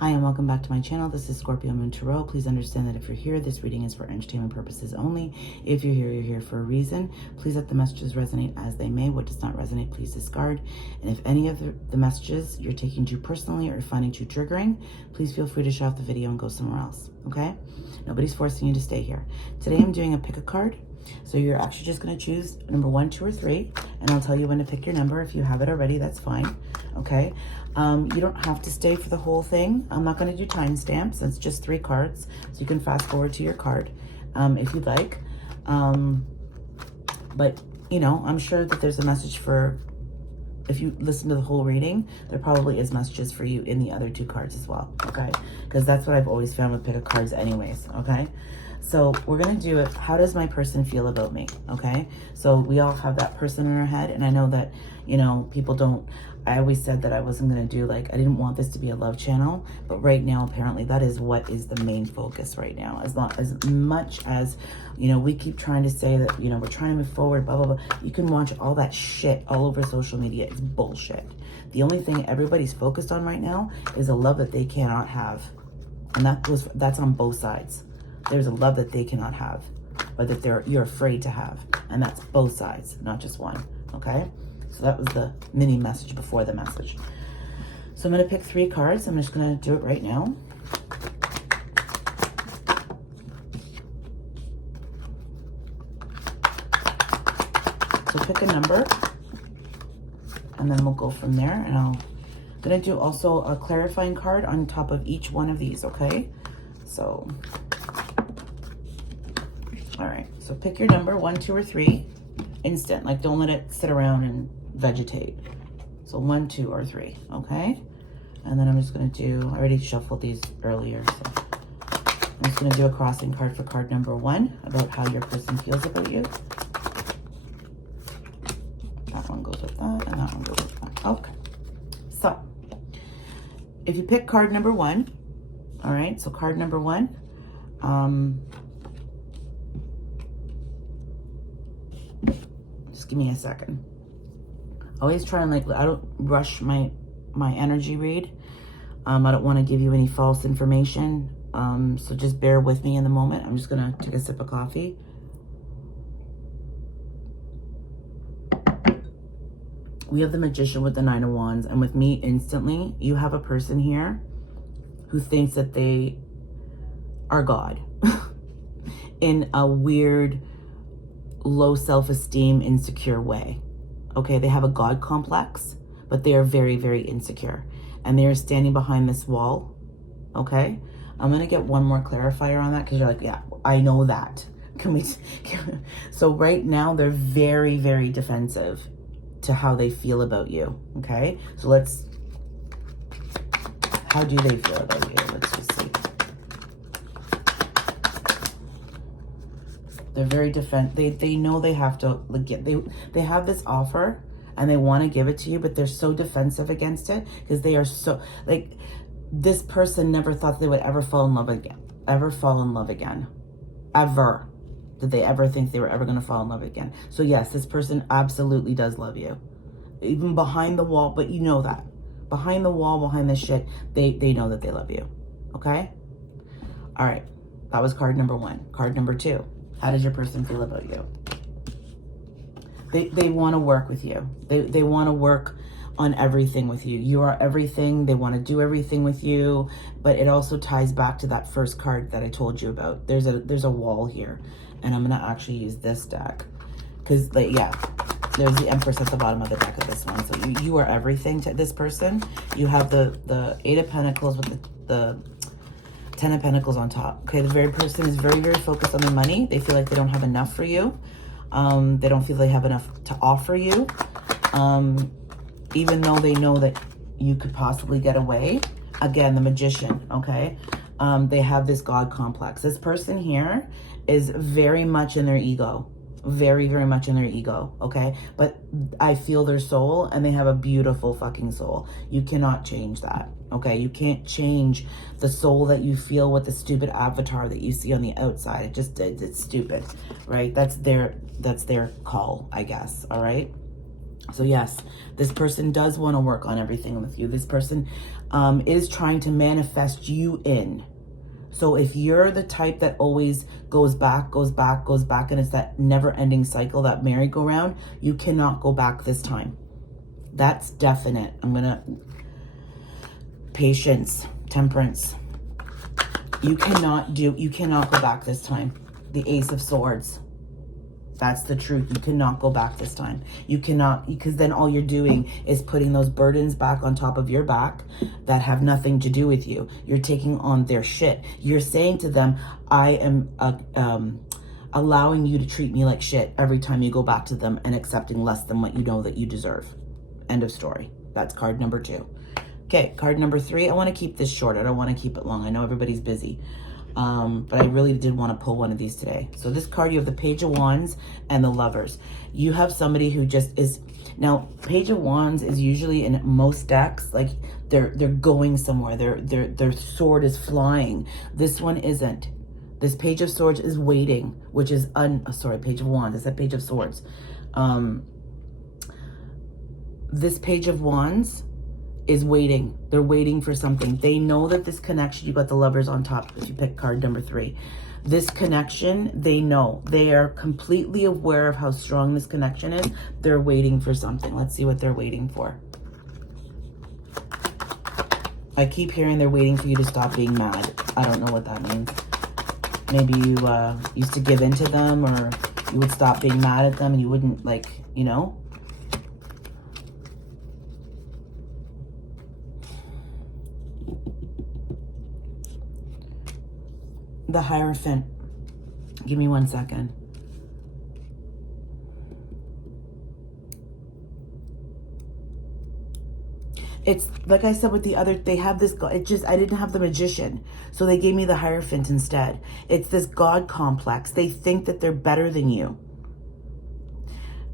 Hi and welcome back to my channel. This is Scorpio Moon Tarot. Please understand that if you're here, this reading is for entertainment purposes only. If you're here for a reason. Please let the messages resonate as they may. What does not resonate, please discard. And if any of the messages you're taking too personally or finding too triggering, please feel free to shut off the video and go somewhere else, okay? Nobody's forcing you to stay here. Today I'm doing a pick a card. So you're actually just going to choose number 1, 2, or 3, and I'll tell you when to pick your number. If you have it already, that's fine, okay? You don't have to stay for the whole thing. I'm not going to do timestamps. It's just 3 cards, so you can fast forward to your card if you'd like. But, you know, I'm sure that there's a message for, if you listen to the whole reading, there probably is messages for you in the other 2 cards as well, okay? Because that's what I've always found with pick a cards anyways, okay? So we're going to do it. How does my person feel about me? Okay. So we all have that person in our head. And I know that, you know, people don't, I always said that I wasn't going to do like, I didn't want this to be a love channel, but right now, apparently that is what is the main focus right now. As much as, you know, we keep trying to say that, you know, we're trying to move forward, blah, blah, blah. You can watch all that shit all over social media. It's bullshit. The only thing everybody's focused on right now is a love that they cannot have. And that's on both sides. There's a love that they cannot have, but that you're afraid to have. And that's both sides, not just one, okay? So that was the mini message before the message. So I'm going to pick 3 cards. I'm just going to do it right now. So pick a number, and then we'll go from there. And I'm going to do also a clarifying card on top of each one of these, okay? So... all right, so pick your number, 1, 2, or 3, instant. Like, don't let it sit around and vegetate. So 1, 2, or 3, okay? And then I'm just gonna do, I already shuffled these earlier, so I'm just gonna do a crossing card for card number 1 about how your person feels about you. That one goes with that, and that one goes with that. Okay, so if you pick card number 1, all right, so card number 1, just give me a second. Always try and like, I don't rush my energy read. I don't want to give you any false information. So just bear with me in the moment. I'm just gonna take a sip of coffee. We have the Magician with the 9 of Wands, and with me instantly, you have a person here who thinks that they are God in a weird, low self-esteem, insecure way. Okay, they have a God complex, but they are very, very insecure, and they are standing behind this wall. Okay, I'm gonna get one more clarifier on that because you're like, yeah, I know that. So right now they're very, very defensive to how they feel about you. Okay, so how do they feel about you? Let's just see. They're very they know they have to get, they have this offer and they want to give it to you, but they're so defensive against it because they are so, like, this person never thought they would ever fall in love again. Ever. Did they ever think they were ever going to fall in love again? So yes, this person absolutely does love you. Even behind the wall, but you know that. Behind the wall, behind this shit, they know that they love you. Okay? All right. That was card number 1. Card number 2. How does your person feel about you? They want to work with you. They want to work on everything with you. You are everything. They want to do everything with you. But it also ties back to that first card that I told you about. There's a wall here. And I'm going to actually use this deck. Because, like, yeah, there's the Empress at the bottom of the deck of this one. So you are everything to this person. You have the 8 of Pentacles with the 10 of Pentacles on top. Okay, the very person is very, very focused on the money. They feel like they don't have enough for you. They don't feel they have enough to offer you. Even though they know that you could possibly get away. Again, the Magician, okay? They have this God complex. This person here is very much in their ego. Very, very much in their ego, okay? But I feel their soul, and they have a beautiful fucking soul. You cannot change that, okay? You can't change the soul that you feel with the stupid avatar that you see on the outside. It's stupid, right? That's their call, I guess, all right? So yes, this person does want to work on everything with you. This person, It is trying to manifest you in. So if you're the type that always goes back, and it's that never-ending cycle, that merry-go-round, you cannot go back this time. That's definite. Patience, temperance. You cannot go back this time. The Ace of Swords. That's the truth. You cannot go back this time. You cannot, because then all you're doing is putting those burdens back on top of your back that have nothing to do with you. You're taking on their shit. You're saying to them, I am allowing you to treat me like shit every time you go back to them and accepting less than what you know that you deserve. End of story. That's card number 2. Okay, card number 3. I want to keep this short. I don't want to keep it long. I know everybody's busy. But I really did want to pull one of these today. So this card, you have the Page of Wands and the Lovers. You have somebody who just is... Now, Page of Wands is usually in most decks, like they're going somewhere. Their sword is flying. This one isn't. This Page of Swords is waiting, which is... Page of Wands. I said Page of Swords. This Page of Wands is waiting. They're waiting for something. They know that this connection, you got the Lovers on top if you pick card number 3. This connection, they know. They are completely aware of how strong this connection is. They're waiting for something. Let's see what they're waiting for. I keep hearing they're waiting for you to stop being mad. I don't know what that means. Maybe you used to give in to them, or you would stop being mad at them and you wouldn't, like, you know? The Hierophant. Give me 1 second. It's like I said with the other, they have this, I didn't have the Magician. So they gave me the Hierophant instead. It's this God complex. They think that they're better than you.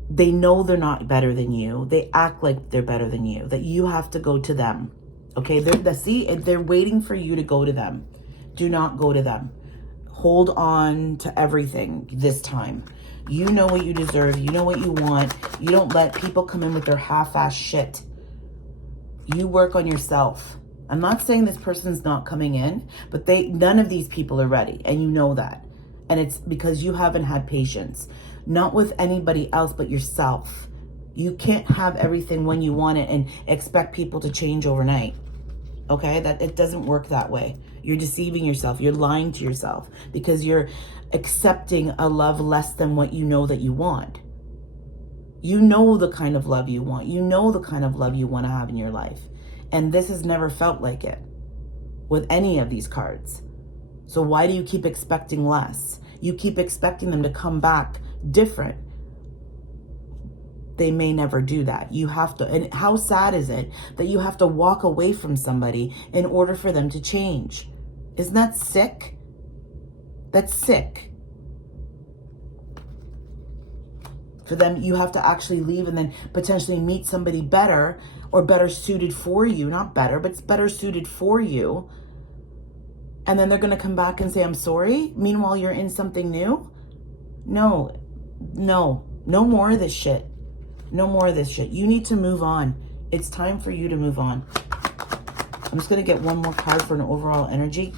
They know they're not better than you. They act like they're better than you, that you have to go to them. Okay, they're waiting for you to go to them. Do not go to them. Hold on to everything this time. You know what you deserve. You know what you want. You don't let people come in with their half-ass shit. You work on yourself. I'm not saying this person's not coming in, but none of these people are ready, and you know that. And it's because you haven't had patience. Not with anybody else but yourself. You can't have everything when you want it and expect people to change overnight. Okay? That it doesn't work that way. You're deceiving yourself. You're lying to yourself because you're accepting a love less than what you know that you want. You know the kind of love you want. You know the kind of love you want to have in your life. And this has never felt like it with any of these cards. So why do you keep expecting less? You keep expecting them to come back different. They may never do that. You have to, and how sad is it that you have to walk away from somebody in order for them to change? Isn't that sick? That's sick. For them, you have to actually leave and then potentially meet somebody better or better suited for you. Not better, but it's better suited for you. And then they're going to come back and say, I'm sorry. Meanwhile, you're in something new. No more of this shit. No more of this shit. You need to move on. It's time for you to move on. I'm just going to get one more card for an overall energy.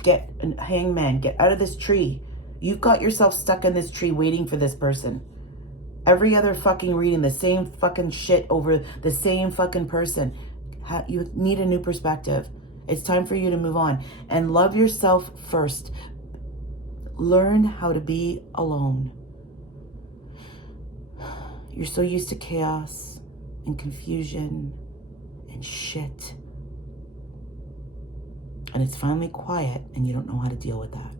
Hangman, get out of this tree. You've got yourself stuck in this tree waiting for this person. Every other fucking reading, the same fucking shit over the same fucking person. You need a new perspective. It's time for you to move on. And love yourself first. Learn how to be alone. You're so used to chaos and confusion and shit. And it's finally quiet and you don't know how to deal with that.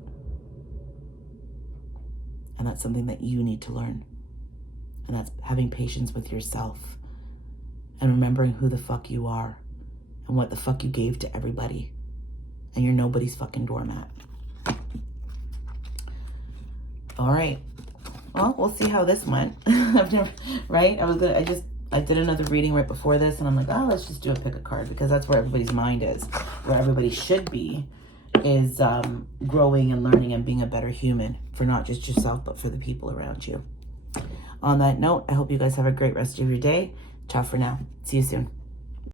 And that's something that you need to learn. And that's having patience with yourself and remembering who the fuck you are and what the fuck you gave to everybody. And you're nobody's fucking doormat. All right. Well, we'll see how this went. Right? I did another reading right before this, and I'm like, oh, let's just do a pick a card, because that's where everybody's mind is. Where everybody should be is growing and learning and being a better human for not just yourself, but for the people around you. On that note, I hope you guys have a great rest of your day. Ciao for now. See you soon.